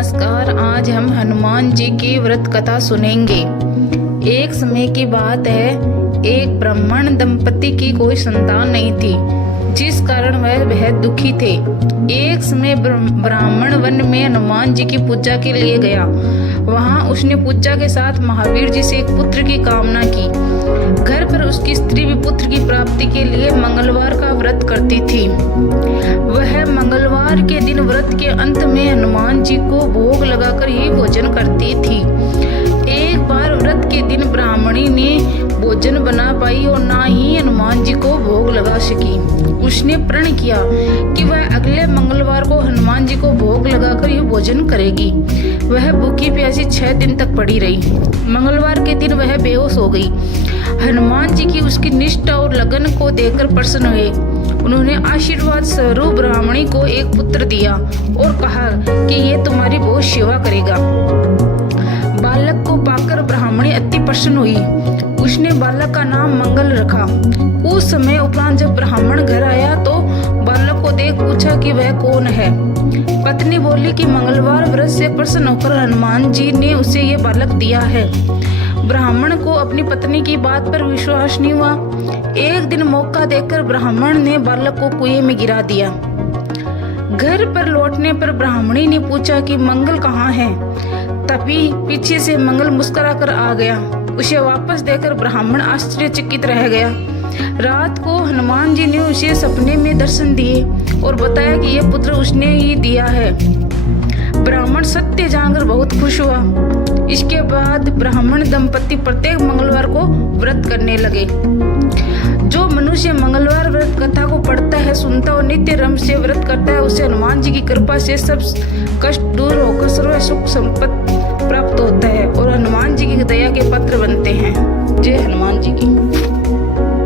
नमस्कार। आज हम हनुमान जी की व्रत कथा सुनेंगे। एक समय की बात है, एक ब्राह्मण दंपति की कोई संतान नहीं थी, जिस कारण वह बेहद दुखी थे। एक समय ब्राह्मण वन में हनुमान जी की पूजा के लिए गया। वहां उसने पूजा के साथ महावीर जी से एक पुत्र की कामना की। घर पर उसकी स्त्री भी पुत्र की प्राप्ति के लिए मंगलवार का व्रत करती थी। वह मंगलवार के दिन व्रत के अंत में हनुमान जी को भोग लगाकर ही भोजन करती थी। एक बार व्रत के दिन ब्राह्मणी ने भोजन बना पाई और ना ही हनुमान जी को भोग लगा सकी। उसने प्रण किया कि वह अगले मंगलवार को हनुमान जी को भोग लगाकर ही भोजन करेगी। वह भूखी प्यासी 6 दिन तक पड़ी रही। मंगलवार के दिन वह बेहोश हो गई। हनुमान जी की उसकी निष्ठा और लगन को देखकर प्रसन्न हुए। उन्होंने आशीर्वाद स्वरूप ब्राह्मणी को एक पुत्र दिया और कहा कि ये तुम्हारी बहुत सेवा करेगा। बालक को पाकर ब्राह्मणी अति प्रसन्न हुई। उसने बालक का नाम मंगल रखा। कुछ समय उपरांत जब ब्राह्मण घर आया तो बालक को देख पूछा कि वह कौन है। पत्नी बोली कि मंगलवार व्रत से प्रसन्न होकर हनुमान जी ने उसे ये बालक दिया है। ब्राह्मण को अपनी पत्नी की बात पर विश्वास नहीं हुआ। एक दिन मौका देखकर ब्राह्मण ने बालक को कुएं में गिरा दिया। घर पर लौटने पर ब्राह्मणी ने पूछा कि मंगल कहाँ है। तभी पीछे से मंगल मुस्कुराकर आ गया। उसे वापस देखकर ब्राह्मण आश्चर्यचकित रह गया। रात को हनुमान जी ने उसे सपने में दर्शन दिए और बताया कि यह पुत्र उसने ही दिया है। ब्राह्मण सत्य जानकर बहुत खुश हुआ। इसके बाद ब्राह्मण दंपति प्रत्येक मंगलवार को व्रत करने लगे। जो मनुष्य मंगलवार व्रत कथा को पढ़ता है, सुनता और नित्य रम से व्रत करता है, उसे हनुमान जी की कृपा से सब कष्ट दूर होकर सर्व सुख संपत्ति प्राप्त होता है और हनुमान जी की दया के पात्र बनता है।